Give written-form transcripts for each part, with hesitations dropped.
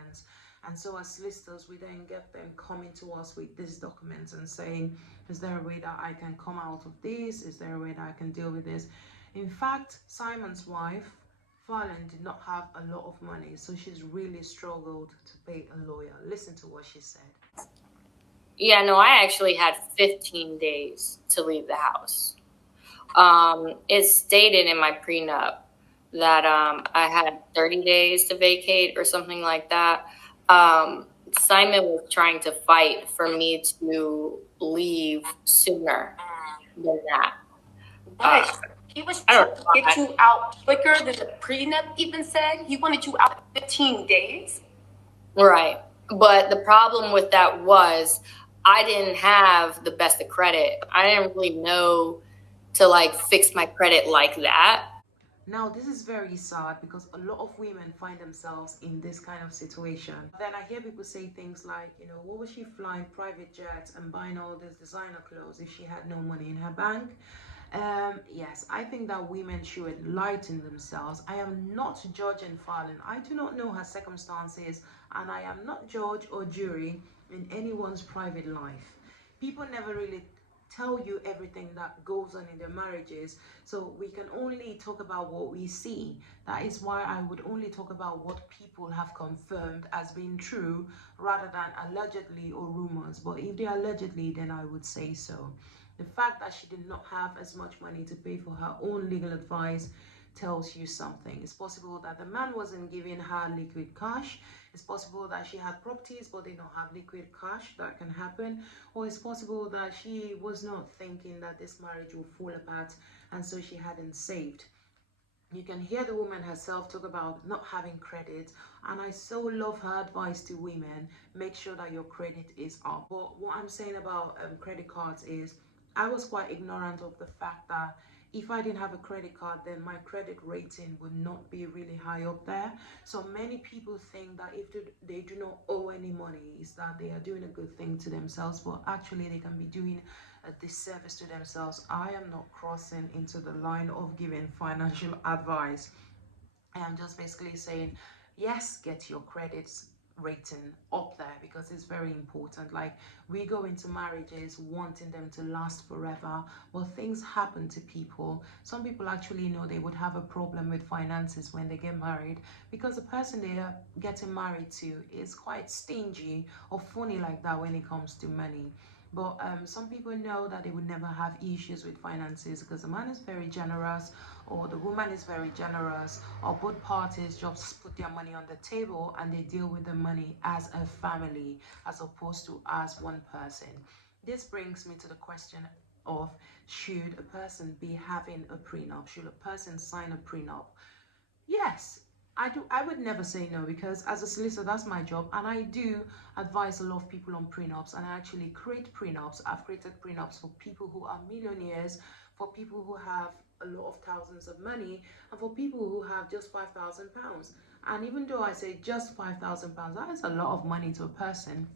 documents. And so as solicitors, we then get them coming to us with these documents and saying, is there a way that I can come out of this? Is there a way that I can deal with this? In fact, Simon's wife, Fallon, did not have a lot of money, so she's really struggled to pay a lawyer. Listen to what she said. Yeah, no, I actually had 15 days to leave the house. It's stated in my prenup that I had 30 days to vacate or something like that. Simon was trying to fight for me to leave sooner than that. But he was trying to get you out quicker than the prenup even said. He wanted you out in 15 days. Right. But the problem with that was I didn't have the best of credit. I didn't really know to like fix my credit like that. Now, this is very sad because a lot of women find themselves in this kind of situation. Then I hear people say things like, you know, what was she flying private jets and buying all these designer clothes if she had no money in her bank? Yes, I think that women should enlighten themselves. I am not judging Fallon. I do not know her circumstances, and I am not judge or jury in anyone's private life. People never really tell you everything that goes on in their marriages, so we can only talk about what we see. That is why I would only talk about what people have confirmed as being true rather than allegedly or rumors. But if they allegedly, then I would say so. The fact that she did not have as much money to pay for her own legal advice tells you something. It's possible that the man wasn't giving her liquid cash. It's possible that she had properties but they don't have liquid cash. That can happen. Or it's possible that she was not thinking that this marriage would fall apart, and so she hadn't saved. You can hear the woman herself talk about not having credit, and I so love her advice to women: make sure that your credit is up. But what I'm saying about credit cards is, I was quite ignorant of the fact that if I didn't have a credit card, then my credit rating would not be really high up there. So many people think that if they do not owe any money, is that they are doing a good thing to themselves, but actually they can be doing a disservice to themselves. I am not crossing into the line of giving financial advice. I am just basically saying, yes, get your credits rating up there because it's very important. Like, we go into marriages wanting them to last forever, but things happen to people. Some people actually know they would have a problem with finances when they get married because the person they are getting married to is quite stingy or funny like that when it comes to money. But some people know that they would never have issues with finances because the man is very generous or the woman is very generous, or both parties just put their money on the table and they deal with the money as a family as opposed to as one person. This brings me to the question of, should a person be having a prenup? Should a person sign a prenup? Yes, I would never say no because as a solicitor, that's my job, and I do advise a lot of people on prenups, and I actually create prenups. I've created prenups for people who are millionaires, for people who have a lot of thousands of money, and for people who have just £5,000. And even though I say just £5,000, that is a lot of money to a person,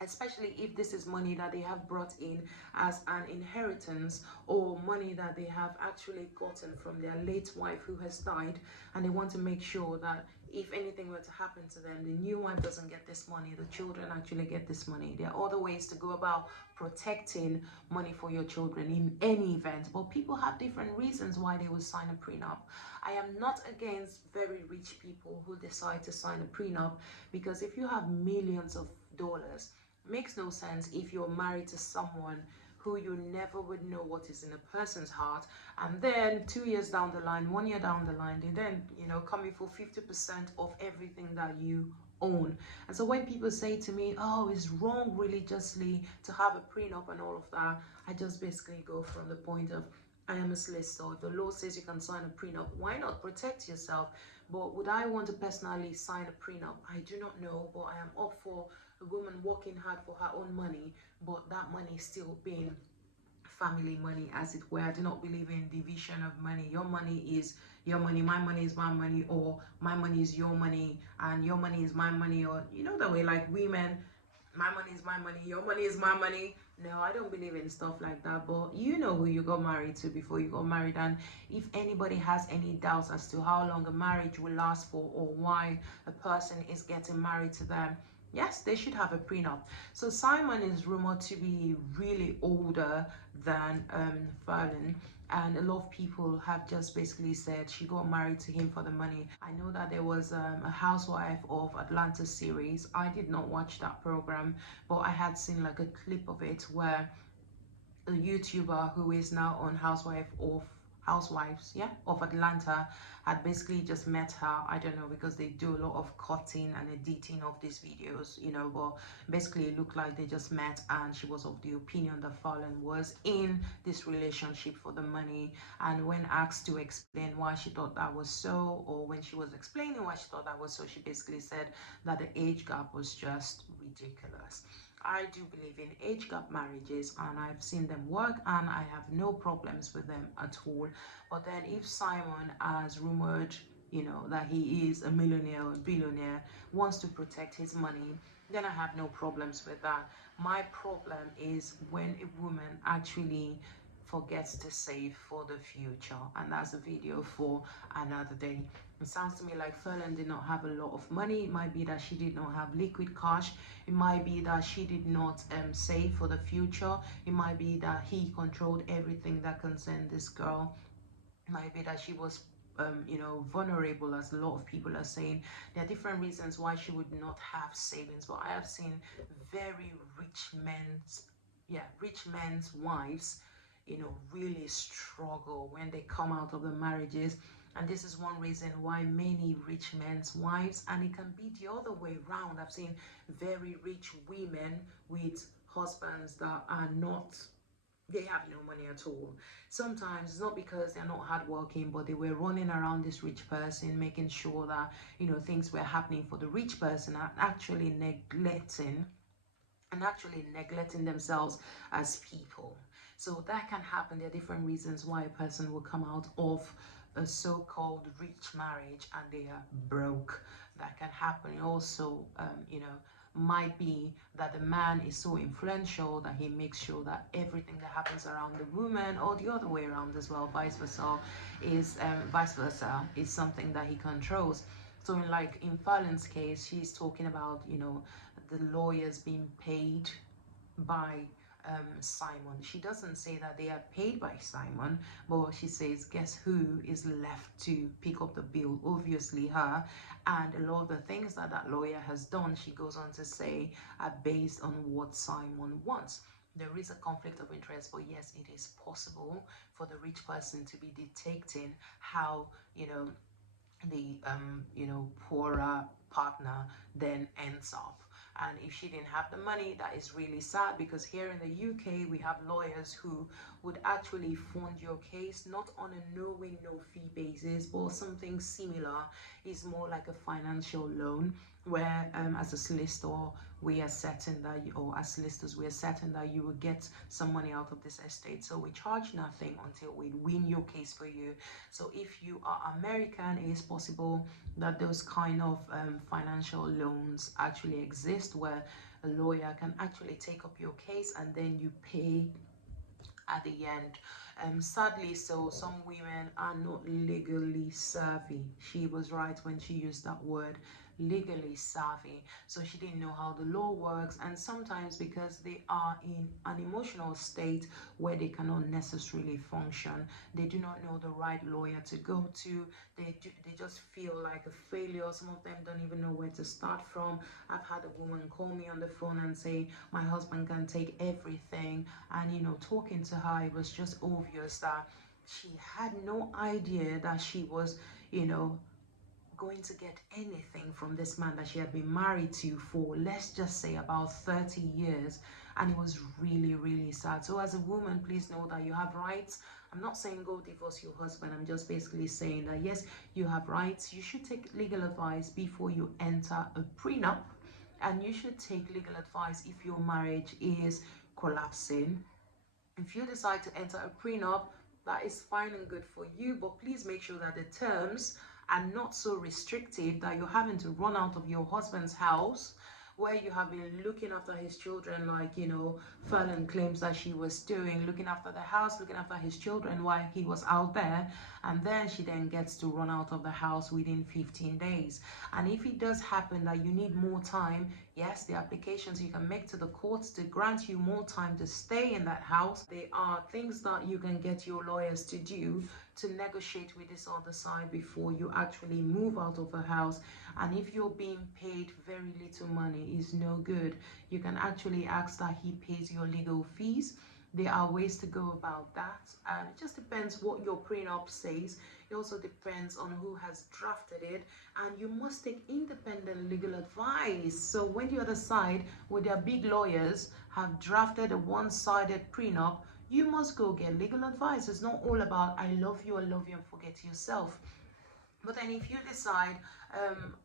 especially if this is money that they have brought in as an inheritance or money that they have actually gotten from their late wife who has died, and they want to make sure that if anything were to happen to them, the new wife doesn't get this money, the children actually get this money. There are other ways to go about protecting money for your children in any event, but people have different reasons why they would sign a prenup. I am not against very rich people who decide to sign a prenup, because if you have millions of dollars, makes no sense if you're married to someone who you never would know what is in a person's heart, and then 2 years down the line, 1 year down the line, they then come in for 50% of everything that you own. And so when people say to me, oh, it's wrong religiously to have a prenup and all of that, I just basically go from the point of, I am a solicitor. If the law says you can sign a prenup, why not protect yourself? But would I want to personally sign a prenup? I do not know, but I am up for a woman working hard for her own money, but that money still being family money, as it were. I do not believe in division of money. Your money is your money, my money is my money, or my money is your money and your money is my money, or the way like women my money is my money, your money is my money. No, I don't believe in stuff like that. But you know who you got married to before you got married, and if anybody has any doubts as to how long a marriage will last for or why a person is getting married to them, yes, they should have a prenup. So Simon is rumored to be really older than Fallon, and a lot of people have just basically said she got married to him for the money. I know that there was a Housewife of Atlanta series. I did not watch that program, but I had seen like a clip of it where a YouTuber who is now on Housewives, yeah, of Atlanta, had basically just met her. I don't know, because they do a lot of cutting and editing of these videos, you know, but basically it looked like they just met, and she was of the opinion that Fallon was in this relationship for the money. And when asked to explain why she thought that was so, or when she was explaining why she thought that was so, she basically said that the age gap was just ridiculous. I do believe in age gap marriages, and I've seen them work, and I have no problems with them at all. But then if Simon, as rumored, you know, that he is a millionaire or a billionaire, wants to protect his money, then I have no problems with that. My problem is when a woman actually forgets to save for the future, and that's a video for another day. It sounds to me like Fallon did not have a lot of money. It might be that she did not have liquid cash. It might be that she did not save for the future. It might be that he controlled everything that concerned this girl. It might be that she was you know, vulnerable, as a lot of people are saying. There are different reasons why she would not have savings, but I have seen very rich men's wives, you know, really struggle when they come out of the marriages. And this is one reason why many rich men's wives, and it can be the other way around. I've seen very rich women with husbands that are not, they have no money at all. Sometimes it's not because they're not hardworking, but they were running around this rich person, making sure that, you know, things were happening for the rich person, and actually neglecting themselves as people. So that can happen. There are different reasons why a person will come out of a so-called rich marriage and they are broke. That can happen. Also, you know, might be that the man is so influential that he makes sure that everything that happens around the woman, or the other way around as well, vice versa, is something that he controls. So in Fallon's case, she's talking about, you know, the lawyers being paid by Simon. She doesn't say that they are paid by Simon, but she says, guess who is left to pick up the bill? Obviously her. And a lot of the things that that lawyer has done, she goes on to say, are based on what Simon wants. There is a conflict of interest, but yes, it is possible for the rich person to be dictating how, you know, the you know, poorer partner then ends up. And if she didn't have the money, that is really sad, because here in the UK we have lawyers who would actually fund your case, not on a no win no fee basis, but something similar. Is more like a financial loan, where as a solicitor we are certain that or as solicitors we are certain that you will get some money out of this estate, so we charge nothing until we win your case for you. So if you are American, it is possible that those kind of financial loans actually exist, where a lawyer can actually take up your case and then you pay at the end. Sadly, so some women are not legally savvy. She was right when she used that word, legally savvy. So she didn't know how the law works, and sometimes because they are in an emotional state where they cannot necessarily function, they do not know the right lawyer to go to. They just feel like a failure. Some of them don't even know where to start from. I've had a woman call me on the phone and say, my husband can take everything, and you know, talking to her, it was just obvious that she had no idea that she was, you know, going to get anything from this man that she had been married to for, let's just say, about 30 years. And it was really, really sad. So as a woman, please know that you have rights. I'm not saying go divorce your husband. I'm just basically saying that yes, you have rights. You should take legal advice before you enter a prenup, and you should take legal advice if your marriage is collapsing. If you decide to enter a prenup, that is fine and good for you, but please make sure that the terms are not so restrictive that you're having to run out of your husband's house where you have been looking after his children, like, you know, Fallon claims that she was doing, looking after the house, looking after his children while he was out there, and then she then gets to run out of the house within 15 days. And if it does happen that you need more time, yes, the applications you can make to the courts to grant you more time to stay in that house. There are things that you can get your lawyers to do to negotiate with this other side before you actually move out of a house. And if you're being paid very little money, is no good, you can actually ask that he pays your legal fees. There are ways to go about that, and it just depends what your prenup says. It also depends on who has drafted it, and you must take independent legal advice. So when the other side with their big lawyers have drafted a one-sided prenup, you must go get legal advice. It's not all about I love you and forget yourself. But then if you decide,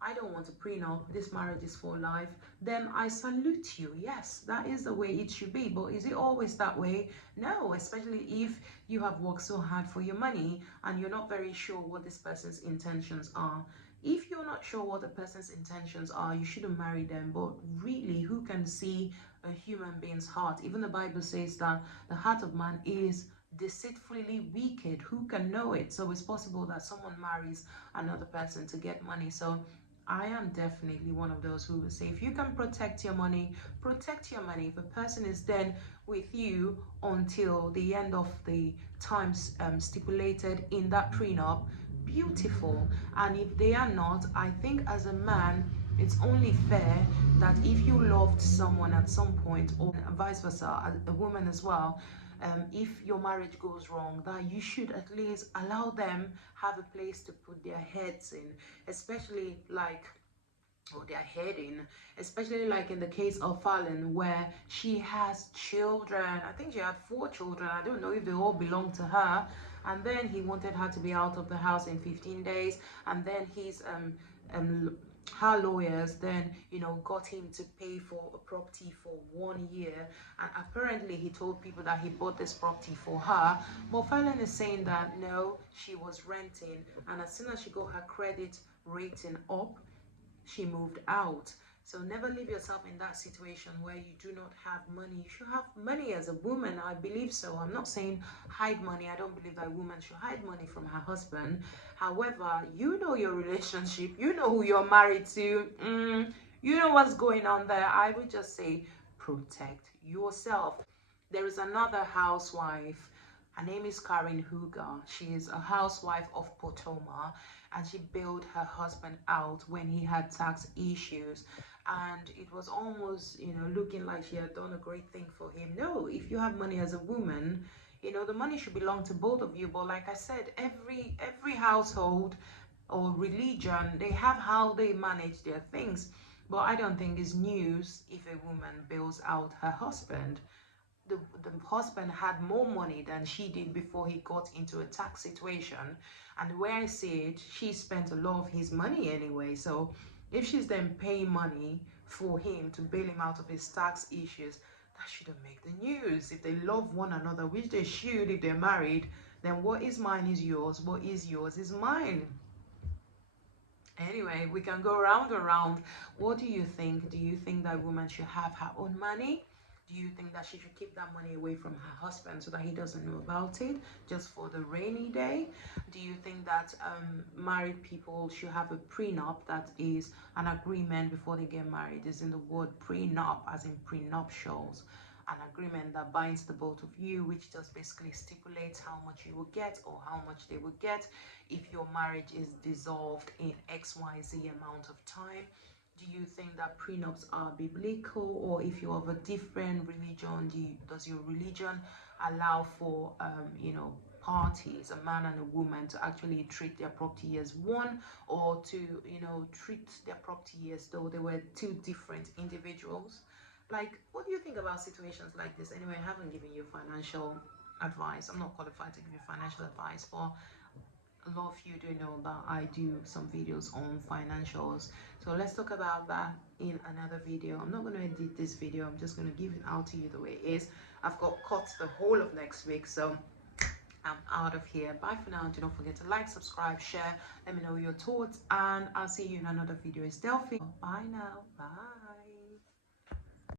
I don't want a prenup, this marriage is for life, then I salute you. Yes, that is the way it should be. But is it always that way? No, especially if you have worked so hard for your money and you're not very sure what this person's intentions are. If you're not sure what the person's intentions are, you shouldn't marry them. But really, who can see a human being's heart? Even the Bible says that the heart of man is deceitfully wicked. Who can know it? So it's possible that someone marries another person to get money. So I am definitely one of those who will say, if you can protect your money, protect your money. If a person is then with you until the end of the times stipulated in that prenup, beautiful. And if they are not, I think as a man, it's only fair that if you loved someone at some point, or vice versa, a woman as well, if your marriage goes wrong, that you should at least allow them have a place to put their heads in, especially like, or their head in, especially like in the case of Fallon, where she has children. I think she had 4 children. I don't know if they all belong to her. And then he wanted her to be out of the house in 15 days. And then her lawyers then, you know, got him to pay for a property for 1 year, and apparently he told people that he bought this property for her. But Fallon is saying that no, she was renting, and as soon as she got her credit rating up, she moved out. So never leave yourself in that situation where you do not have money. You should have money as a woman. I believe so. I'm not saying hide money. I don't believe that a woman should hide money from her husband. However, you know your relationship. You know who you're married to. You know what's going on there. I would just say protect yourself. There is another housewife. Her name is Karen Huga. She is a housewife of Potoma, and she bailed her husband out when he had tax issues. And it was almost, you know, looking like she had done a great thing for him. No, if you have money as a woman, you know, the money should belong to both of you. But like I said, every household or religion, they have how they manage their things. But I don't think it's news if a woman bails out her husband. The husband had more money than she did before he got into a tax situation. And the way I see it, she spent a lot of his money anyway. So if she's then paying money for him to bail him out of his tax issues, that shouldn't make the news. If they love one another, which they should if they're married, then what is mine is yours. What is yours is mine. Anyway, we can go round and round. What do you think? Do you think that woman should have her own money? Do you think that she should keep that money away from her husband so that he doesn't know about it, just for the rainy day? Do you think that married people should have a prenup, that is an agreement before they get married? Is in the word prenup, as in prenuptials, an agreement that binds the both of you, which just basically stipulates how much you will get or how much they will get if your marriage is dissolved in XYZ amount of time. Do you think that prenups are biblical, or if you're of a different religion, does your religion allow for you know, parties, a man and a woman, to actually treat their property as one, or to, you know, treat their property as though they were 2 different individuals? Like, what do you think about situations like this? Anyway, I haven't given you financial advice. I'm not qualified to give you financial advice, but a lot of you do know that I do some videos on financials. So let's talk about that in another video. I'm not going to edit this video. I'm just going to give it out to you the way it is. I've got cuts the whole of next week, so I'm out of here. Bye for now. Do not forget to like, subscribe, share. Let me know your thoughts, and I'll see you in another video. It's Delphi. Bye now. Bye.